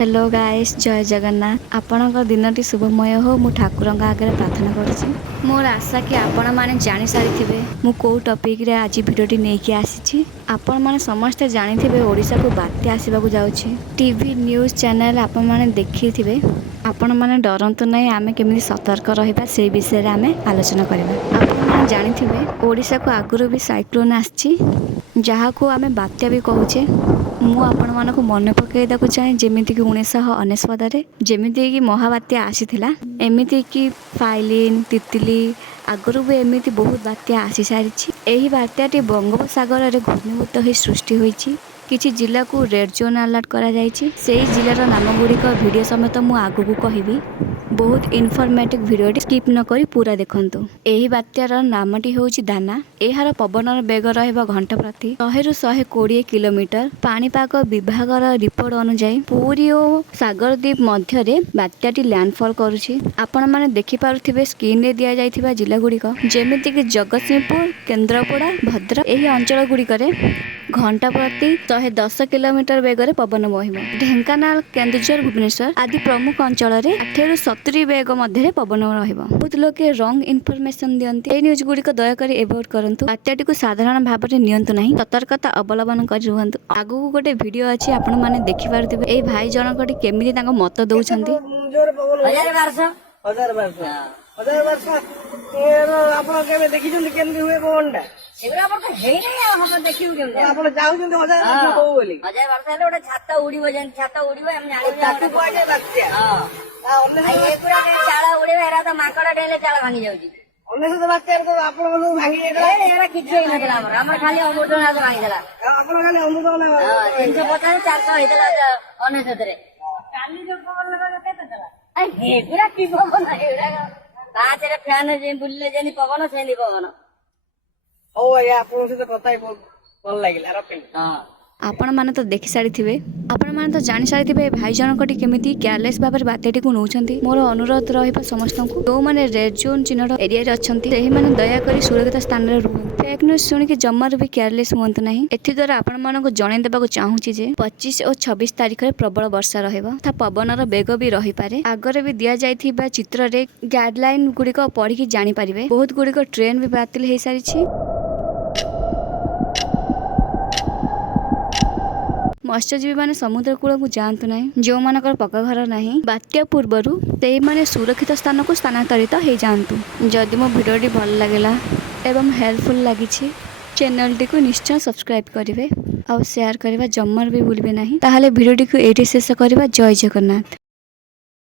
Hello guys, जय जगन्नाथ। आपणक दिनटी शुभमय हो मु ठाकुरଙ୍କ आगे प्रार्थना करुच्ची। मोर आशा कि आपण माने जानि सारिथिबे मु को टॉपिक रे आज वीडियोटी नेकी आसीछि। आपण माने समस्त जानिथिबे ओडिसा को बात्या आसीबाकू जाउछि। टीवी न्यूज चैनल आपण माने देखिथिबे। आपण माने डरंतु नै, आमे केमिति सतर्क रहिबा से विषय रे आमे आलोचना करबा। आपण माने जानिथिबे ओडिसा को आगुरु भी साइक्लोन आछि, जहा को आमे बात्या भी कहूचे। मु आपण मानकु मन पकेइदाकू चाहे जेमिति कि 1999 जेमिति कि महाबात्या आसीथिला, एमिति कि फाइलिन तितली आगुरु भी एमिति बहुत बात्या आसी सारिछि। एही बात्याटी बंगोपसागर रे घूर्णीभूत होई सृष्टि होईछि। किछि जिला को रेड जोन अलर्ट करा जाईछि। सेही जिलार नाम गुड़िक वीडियो समेत मु आगु कहबी। बहुत इनफॉर्मेटिव वीडियोटी स्किप न करी पूरा देखंतु। एही बात्यार नामटी होउछि दाना। एहार पवनर बेग रहबा घंटा प्रति 100 रु 120 किलोमीटर। पाणीपाग विभागर रिपोर्ट अनुसार पुरी और सागरद्वीप मध्य रे बात्याटी लैंडफॉल करुछि। आपण माने देखि पारुथिबे स्क्रीन रे दिया जाइथिबा जिला गुड़िक जेमिति कि जगतसिंहपुर, केन्द्रापड़ा, भद्रक। एही अंचल गुड़िक रे घंटा प्रति 110 किलोमीटर बेगर पवन बहिब। ढेंकानाल, केन्दुझर, भुवनेश्वर आदि प्रमुख अंचल रे 8 रु 70 बेग मध्य पवन रहिब। बहुत लोके रॉन्ग इनफॉरमेशन दियंती। ए न्यूज गुड़िक दयाकरी एवॉइड करंतु। बात्याटी को साधारण भाव में नियंतु नहीं, सतर्कता अवलंबन कर रुहंतु। आगु गोटे वीडियो अछि, आपण माने देखि पारुथिबे ए भाई जनकटी केमिति तांको मत दउछंती। 1000 ଆପଣ କେବେ ଦେଖିଛନ୍ତି କେମିତି ହୁଏ ପବନଟା? ଏଗୁରା ଆମର ତ ହେଇନାହିଁ ଆଉ ଆମେ ଦେଖିବୁ କେମିତି? ଆପଣ ଯାଉଛନ୍ତି 1000 ବର୍ଷ ହଉ ବୋଲି। 1000 ବର୍ଷ ହେଲେ ଗୋଟେ ଛାତ ଉଡିବ, ଯେମିତି ଛାତ ଉଡିବ ଆମେ ଜାଣିବୁ। ତାକୁ କୁହାଯାଏ ବାତ୍ୟା। ଏଗୁରା ଚାଳ ଉଡିବ, ଏରା ତ ମାଙ୍କଡ ଡେଇଁଲେ ଚାଳ ଭାଙ୍ଗି ଯାଉଛି। 1900 ବାତ୍ୟାରେ ତ ଆପଣଙ୍କ ସବୁ ଭାଙ୍ଗି ଯାଇଥିଲା। ଏରା କିଛି ହେଇନଥିଲା ଆମର ଖାଲି ଅମୃତନାଥ ଭାଙ୍ଗିଥିଲା। ଆପଣ ଖାଲି ଅମୃତଭଣ୍ଡା 350 400 ହେଇଥିଲା 1900 ରେ। କାଲି ଯୋଉ ପବନ କେତେ ଥିଲା? ଏଗୁରା କି ପବନ? ଏଗୁରା ପାହାଚରେ ଫ୍ୟାନ ବୁଲିଲେ ଯେମିତି ପବନ ସେମିତି ପବନ। ହଉ ଆଜ୍ଞା, ଆପଣଙ୍କ ସହିତ କଥା ହେଇ ବହୁତ ଭଲ ଲାଗିଲା। ରଖିଲି। आपण माने तो देखि सारिथिबे, आपण माने तो जानि सारिथिबे भाई जनकटी केमिति केयरलेस भाबरे बातेटी को नउछंती। मोर अनुरोध रहिबा समस्तंकु जो माने रेड जोन चिन्हर एरिया रे अछंती सेही माने दया करी सुरक्षित स्थान रे रुहंतु। फेक न्यूज सुनि कि जम्मर भी केयरलेस हुंतु नाही। एथि द्वारा आपण मानको जणै देबाको चाहूची जे 25 और 26 तारिख रे प्रबल वर्षा रहइबो तथा पवनर बेग भी रही पारे। आगरे भी दिया जाइथिबा चित्र रे गाइडलाइन गुडी को पढी कि जानि परिबे। बहुत गुडी को ट्रेन भी बातिल हे सारिछि। मत्स्यजीवी माने समुद्र कूल को जातु ना, जो मानकर पक्का घर नहीं बात्या पूर्वरु से माने सुरक्षित स्थान को स्थानांतरित हो जातु। जदि मो वीडियोटी भल लगला एवं हेल्पफुल लगी चैनल टी को निश्चय सब्सक्राइब करेंगे और शेयर करवा जम्मर भी भूलिए ना। ताहले वीडियोटी को एटी शेष करवा। जय जगन्नाथ।